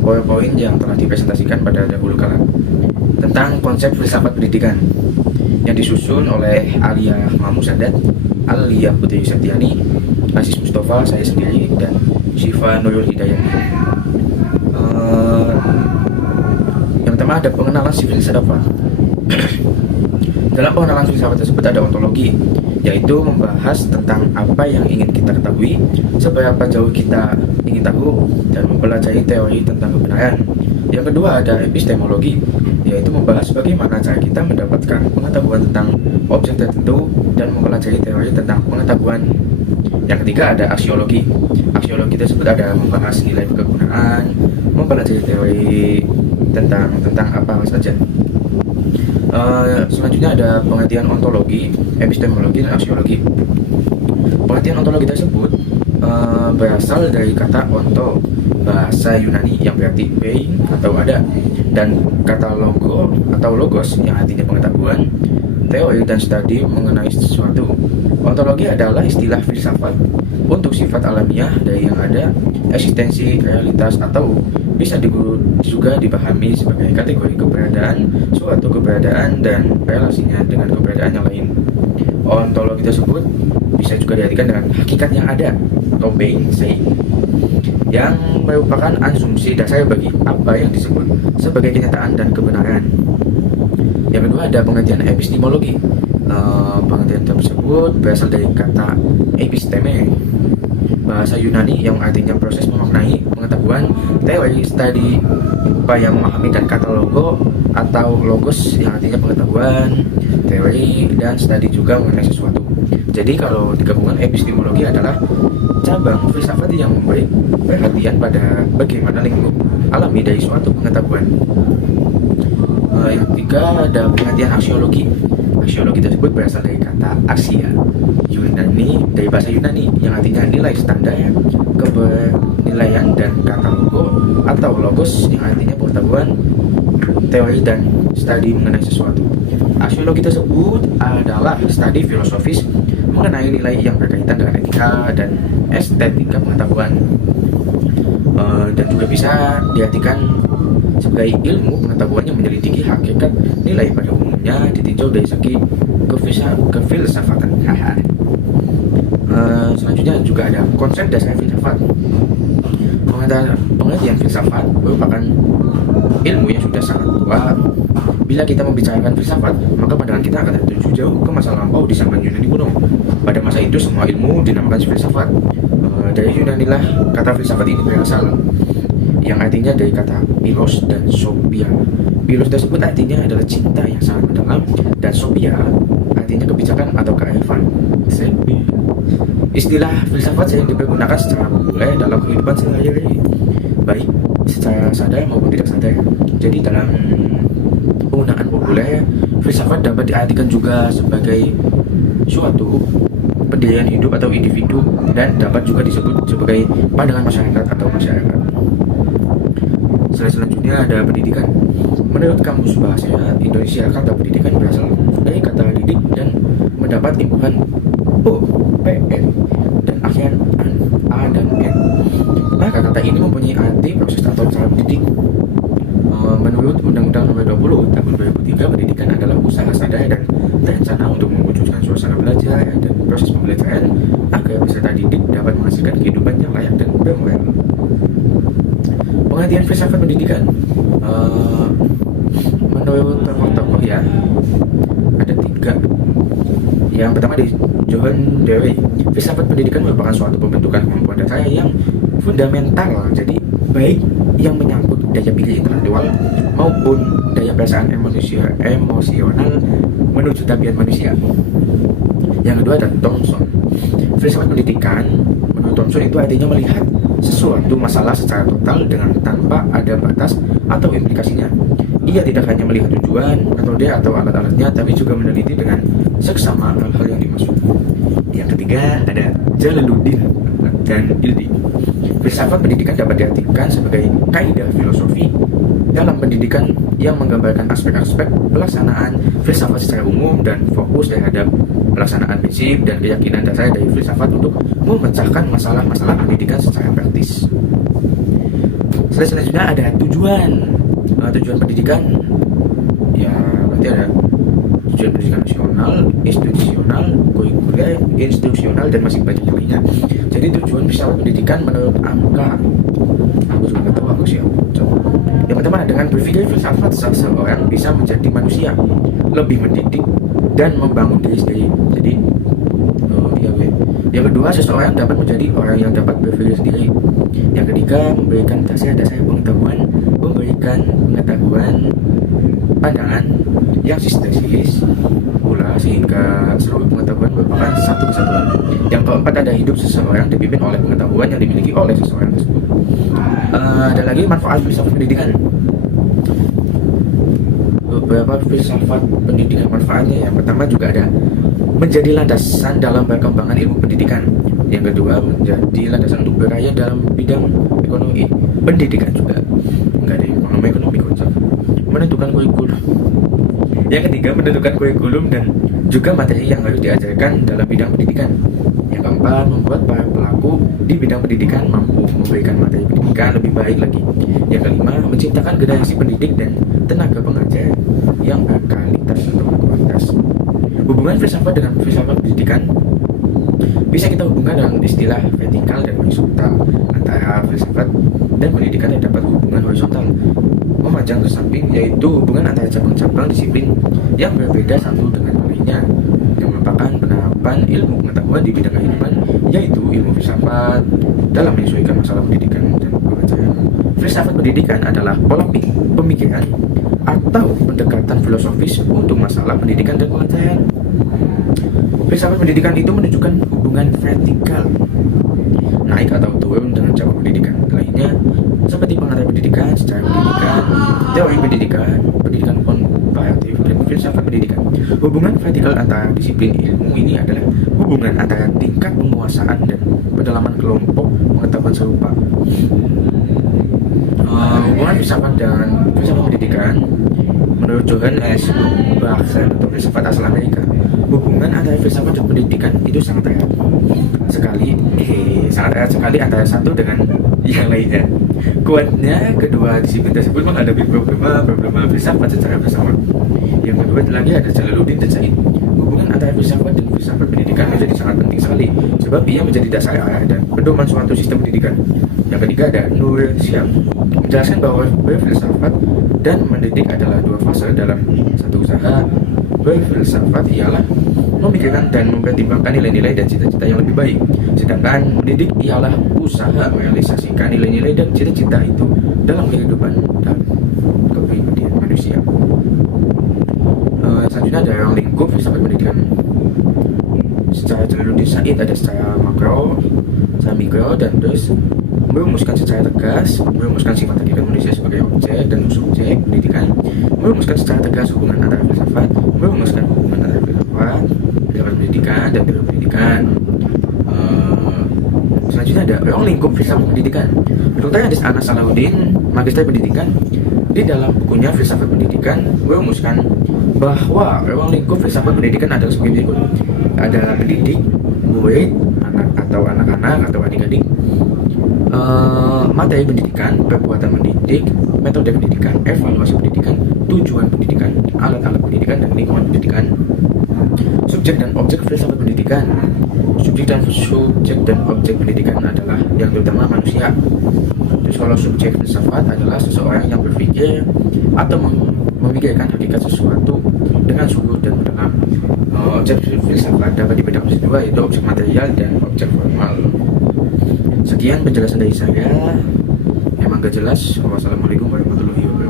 poin-poin yang telah dipresentasikan pada dahulu kala tentang konsep filsafat pendidikan yang disusun oleh Alia Mamusadat, Alia Putri Septiani, Aziz Mustafa, saya sendiri, dan Syifa Nurul Hidayat. Yang pertama ada pengenalan si filsafat. Dalam pengenalan filsafat tersebut ada ontologi, yaitu membahas tentang apa yang ingin kita ketahui, seberapa jauh kita ingin tahu, dan mempelajari teori tentang kebenaran. Yang kedua ada epistemologi, yaitu membahas bagaimana cara kita mendapatkan pengetahuan tentang objek tertentu dan mempelajari teori tentang pengetahuan. Yang ketiga ada aksiologi. Aksiologi tersebut ada membahas nilai kegunaan, mempelajari teori tentang apa saja. Selanjutnya ada pengertian ontologi, epistemologi, dan aksiologi. Pengertian ontologi tersebut berasal dari kata onto, bahasa Yunani yang berarti being atau ada, dan kata logo atau logos yang artinya pengetahuan, teori dan studi mengenai sesuatu. Ontologi adalah istilah filsafat untuk sifat alamiah dari yang ada, eksistensi, realitas, atau bisa juga dipahami sebagai kategori keberadaan, suatu keberadaan, dan relasinya dengan keberadaan yang lain. Ontologi tersebut bisa juga diartikan dengan hakikat yang ada atau being say, yang merupakan asumsi dasar bagi apa yang disebut sebagai kenyataan dan kebenaran. Yang kedua ada pengertian epistemologi. Pengertian tersebut berasal dari kata episteme, bahasa Yunani yang artinya proses memaknai, pengetahuan, teori, studi, upaya memahami, dan kata logo atau logos yang artinya pengetahuan, teori, dan studi juga mengenai sesuatu. Jadi kalau digabungkan, epistemologi adalah cabang filsafat yang memberi perhatian pada bagaimana lingkup alami dari suatu pengetahuan. Yang ketiga ada pengertian aksiologi. Aksiologi tersebut berasal dari kata aksia Yunani, dari bahasa Yunani yang artinya nilai standar, kepenilaian, dan kata logo atau logos yang artinya pengetahuan, teori, dan studi mengenai sesuatu. Aksiologi tersebut adalah studi filosofis mengenai nilai yang berkaitan dengan etika dan estetika pengetahuan, dan juga bisa diartikan sebagai ilmu pengetahuan yang menyelidiki hakikat nilai pada umumnya ditinjau dari segi kefilsafatan. Selanjutnya juga ada konsep dasar filsafat. Pengertian filsafat merupakan ilmu yang sudah sangat tua. Bila kita membicarakan filsafat, maka pandangan kita akan tertuju jauh ke masa lampau di zaman Yunani kuno. Pada masa itu semua ilmu dinamakan filsafat. Dari Yunani lah kata filsafat ini berasal, yang artinya dari kata philos dan sophia. Philos tersebut artinya adalah cinta yang sangat mendalam, dan sophia artinya kebijakan atau kearifan. Istilah filsafat sering dipergunakan secara populer dalam kehidupan sehari-hari, baik secara sadar maupun tidak sadar. Jadi dalam penggunaan populer, filsafat dapat diartikan juga sebagai suatu pendirian hidup atau individu, dan dapat juga disebut sebagai pandangan masyarakat atau masyarakat. Selanjutnya ada pendidikan. Menurut Kamus Bahasa Indonesia, kata pendidikan berasal dari kata didik dan mendapat imbuhan O, P, N, dan akhir An, A, dan N. Maka kata ini mempunyai arti proses atau cara mendidik. Menurut Undang-Undang Nomor 20 Tahun 2003, pendidikan adalah usaha sadar dan terencana untuk mewujudkan suasana belajar dan proses pembelajaran agar peserta didik dapat menghasilkan kehidupan yang layak dan bermoral. Pengertian filsafat pendidikan, menurut tokoh-tokoh ya, ada 3. Yang pertama di John Dewey, filsafat pendidikan merupakan suatu pembentukan kemampuan dasar yang fundamental, jadi baik yang menyangkut daya pikir intelektual maupun daya perasaan emosional menuju tabiat manusia. Yang kedua ada Thomson. Filsafat pendidikan menurut Thomson itu artinya melihat sesuatu masalah secara total dengan tanpa ada batas atau implikasinya. Ia tidak hanya melihat tujuan, metode, atau alat-alatnya, tapi juga meneliti dengan seksama hal-hal yang dimaksud. Yang ketiga ada Jalaluddin dan Ildi. Filsafat pendidikan dapat diartikan sebagai kaidah filosofi dalam pendidikan yang menggambarkan aspek-aspek pelaksanaan filsafat secara umum dan fokus terhadap pelaksanaan prinsip dan keyakinan dasar dari filsafat untuk memecahkan masalah-masalah pendidikan secara praktis. Selanjutnya ada tujuan. Tujuan pendidikan ya berarti ada tujuan pendidikan nasional, institusional, kurikuler, instruksional, dan masih banyak lainnya. Jadi tujuan filsafat pendidikan menurut angka, aku juga nggak tahu aku siapa. Yang pertama, dengan berpikir filsafat seseorang bisa menjadi manusia lebih mendidik dan membangun diri sendiri. Jadi yang kedua, seseorang dapat menjadi orang yang dapat berpikir sendiri. Yang ketiga, memberikan dasar-dasar pengetahuan, memberikan pengetahuan pandangan yang sistematis pula sehingga seluruh pengetahuan merupakan satu kesatuan. Yang keempat, ada hidup seseorang dipimpin oleh pengetahuan yang dimiliki oleh seseorang tersebut. Ada lagi manfaat filsafat pendidikan. Beberapa filsafat pendidikan manfaatnya. Yang pertama juga ada menjadi landasan dalam perkembangan ilmu pendidikan. Yang kedua, menjadi landasan untuk berkarya dalam bidang ekonomi pendidikan juga. Enggak ada ekonomi konsep. Menentukan kurikulum. Yang ketiga, menentukan kurikulum dan juga materi yang harus diajarkan dalam bidang pendidikan. Yang keempat, membuat para pelaku di bidang pendidikan mampu memberikan materi pendidikan lebih baik lagi. Yang kelima, menciptakan generasi pendidik dan tenaga pengajar yang berkualitas atau berkualitas. Hubungan filsafat dengan filsafat pendidikan bisa kita hubungkan dengan istilah vertikal dan horizontal. Antara filsafat dan pendidikan terdapat hubungan horizontal memanjang ke samping, yaitu hubungan antara cabang-cabang disiplin yang berbeda satu dengan lainnya, yang merupakan penerapan ilmu pengetahuan di bidang kehidupan, yaitu ilmu filsafat dalam menyesuaikan masalah pendidikan dan pengajaran. Filsafat pendidikan adalah pola pemikiran atau pendekatan filosofis untuk masalah pendidikan dan pengajaran. Filsafat pendidikan itu menunjukkan hubungan vertikal, naik atau turun dengan cabang pendidikan lainnya, seperti pengajaran pendidikan, secara pendidikan, teori pendidikan, pendidikan komparatif, dan filsafat pendidikan. Hubungan vertikal antara disiplin ilmu ini adalah hubungan antara tingkat penguasaan dan pendalaman kelompok pengetahuan serupa. Hubungan filsafat dan filsafat pendidikan menurut Johann S. Baxter atau filsafat asal Amerika, hubungan antara filsafat dan pendidikan itu sangat erat sekali antara satu dengan yang lainnya. Kuatnya kedua disiplin tersebut menghadapi problema filsafat secara bersama. Yang kedua lagi ada Jalaluddin dan Said. Hubungan antara filsafat dan filsafat pendidikan menjadi sangat penting sekali, sebab ia menjadi dasar arah dan pedoman suatu sistem pendidikan. Yang ketiga ada Nur Syam, menjelaskan bahwa berfilsafat dan mendidik adalah dua fase dalam satu usaha. Berfilsafat ialah memikirkan dan mempertimbangkan nilai-nilai dan cita-cita yang lebih baik, sedangkan mendidik ialah usaha merealisasikan nilai-nilai dan cita-cita itu dalam kehidupan dan kepribadian manusia. Selanjutnya ada yang lingkup filsafat pendidikan. Secara Jalaluddin Said ada secara makro, secara mikro, dan terus merumuskan secara tegas, merumuskan sifat hakikat manusia sebagai objek dan subjek pendidikan, merumuskan secara tegas hubungan antara filsafat, merumuskan hubungan antara filsafat, pendidikan, dan teori pendidikan. Selanjutnya ada ruang lingkup filsafat pendidikan. Dr. Hadis Anas Salahuddin, magister pendidikan, di dalam bukunya Filsafat Pendidikan merumuskan bahwa ruang lingkup filsafat pendidikan adalah sebagai berikut. Ada pendidik, murid, anak-anak atau adik-adik, materi pendidikan, perbuatan mendidik, metode pendidikan, evaluasi pendidikan, tujuan pendidikan, alat-alat pendidikan, dan lingkungan pendidikan. Subjek dan objek filsafat pendidikan. Subjek dan objek pendidikan adalah yang terutama manusia. Terus kalau subjek filsafat adalah seseorang yang berpikir atau memikirkan hakikat sesuatu dengan sungguh dan mendalam. Objek filsafat dapat dibedakan menjadi dua, yaitu objek material dan objek formal. Sekian penjelasan dari saya. Emang gak jelas. Wassalamualaikum warahmatullahi wabarakatuh.